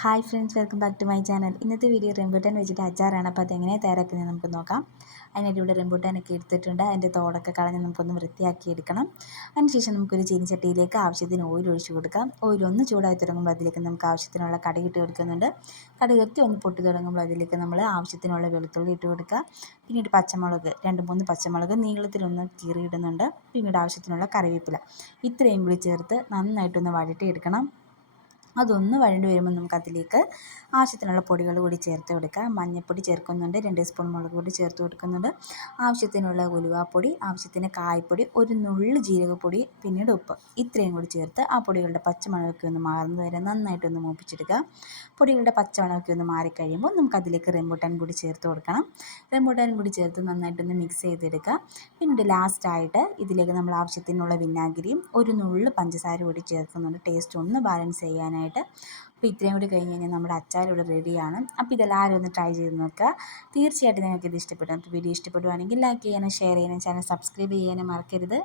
Hi friends welcome back to my channel ഇന്നത്തെ video rambutan വെച്ചിട്ട് അച്ചാറാണ്. അപ്പോൾ അതെങ്ങനെ തയ്യാറാക്കുന്നത് നമുക്ക് നോക്കാം. അതിനായിട്ട് ഇവിടെ റെമ്പൂട്ടാനൊക്കെ എടുത്തിട്ടുണ്ട്. അതിന്റെ തോടൊക്കെ കളഞ്ഞ് നമുക്കൊന്ന് വൃത്തിയാക്കി എടുക്കണം അതിനുശേഷം നമുക്കൊരു ചീനിച്ചട്ടിയിലേക്ക് ആവശ്യത്തിന് ഓയിൽ ഒഴിച്ചു കൊടുക്കാം. ഓയിൽ ഒന്ന് ചൂടായി തുടങ്ങുമ്പോൾ അതിലേക്ക് നമുക്ക് ആവശ്യത്തിനുള്ള കടുക് ഇട്ട് കൊടുക്കുന്നുണ്ട്. കടുകൊക്കെ ഒന്ന് പൊട്ടി തുടങ്ങുമ്പോൾ അതിലേക്ക് നമ്മൾ ആവശ്യത്തിനുള്ള വെളുത്തുള്ളി ഇട്ട് കൊടുക്കുക. പിന്നീട് പച്ചമുളക് രണ്ട് മൂന്ന് പച്ചമുളക് നീളത്തിലൊന്ന് കീറിയിടുന്നുണ്ട്. പിന്നീട് ആവശ്യത്തിനുള്ള കറിവേപ്പില. ഇത്രയും കൂടി ചേർത്ത് നന്നായിട്ടൊന്ന് വഴറ്റിയെടുക്കണം. അതൊന്ന് വഴണ്ടി വരുമ്പോൾ നമുക്ക് അതിലേക്ക് ആവശ്യത്തിനുള്ള പൊടികൾ കൂടി ചേർത്ത് കൊടുക്കാം. മഞ്ഞൾപ്പൊടി ചേർക്കുന്നുണ്ട് രണ്ട് സ്പൂൺ മുളക് പൊടി ചേർത്ത് കൊടുക്കുന്നുണ്ട്. ആവശ്യത്തിനുള്ള ഉലുവാപ്പൊടി ആവശ്യത്തിന് കായ്പൊടി ഒരു നുള്ളു ജീരകപ്പൊടി പിന്നീട് ഉപ്പ്. ഇത്രയും കൂടി ചേർത്ത് ആ പൊടികളുടെ പച്ചമണമൊക്കെ ഒന്ന് മാറുന്നത് വരെ നന്നായിട്ടൊന്ന് മൂപ്പിച്ചെടുക്കുക. പൊടികളുടെ പച്ചമണമൊക്കെ ഒന്ന് മാറിക്കഴിയുമ്പോൾ നമുക്ക് അതിലേക്ക് റെമ്പൂട്ടാൻ കൂടി ചേർത്ത് കൊടുക്കണം. റെമ്പൂട്ടാൻ കൂടി ചേർത്ത് നന്നായിട്ടൊന്ന് മിക്സ് ചെയ്തെടുക്കുക. പിന്നീട് ലാസ്റ്റായിട്ട് ഇതിലേക്ക് നമ്മൾ ആവശ്യത്തിനുള്ള വിനാഗിരിയും ഒരു നുള്ളു പഞ്ചസാര കൂടി ചേർക്കുന്നുണ്ട്. ടേസ്റ്റ് ഒന്ന് ബാലൻസ് ചെയ്യാനായിട്ട് ആയിട്ട് അപ്പോൾ ഇത്രയും കൂടി കഴിഞ്ഞ് കഴിഞ്ഞാൽ നമ്മുടെ അച്ചാർ ഇവിടെ റെഡിയാണ് അപ്പോൾ ഇതെല്ലാവരും ഒന്ന് ട്രൈ ചെയ്ത് നോക്കുക. തീർച്ചയായിട്ടും നിങ്ങൾക്ക് ഇത് ഇഷ്ടപ്പെടും വീഡിയോ ഇഷ്ടപ്പെടുവാണെങ്കിൽ ലൈക്ക് ചെയ്യാനും ഷെയർ ചെയ്യാനും ചാനൽ സബ്സ്ക്രൈബ് ചെയ്യാനും മറക്കരുത്.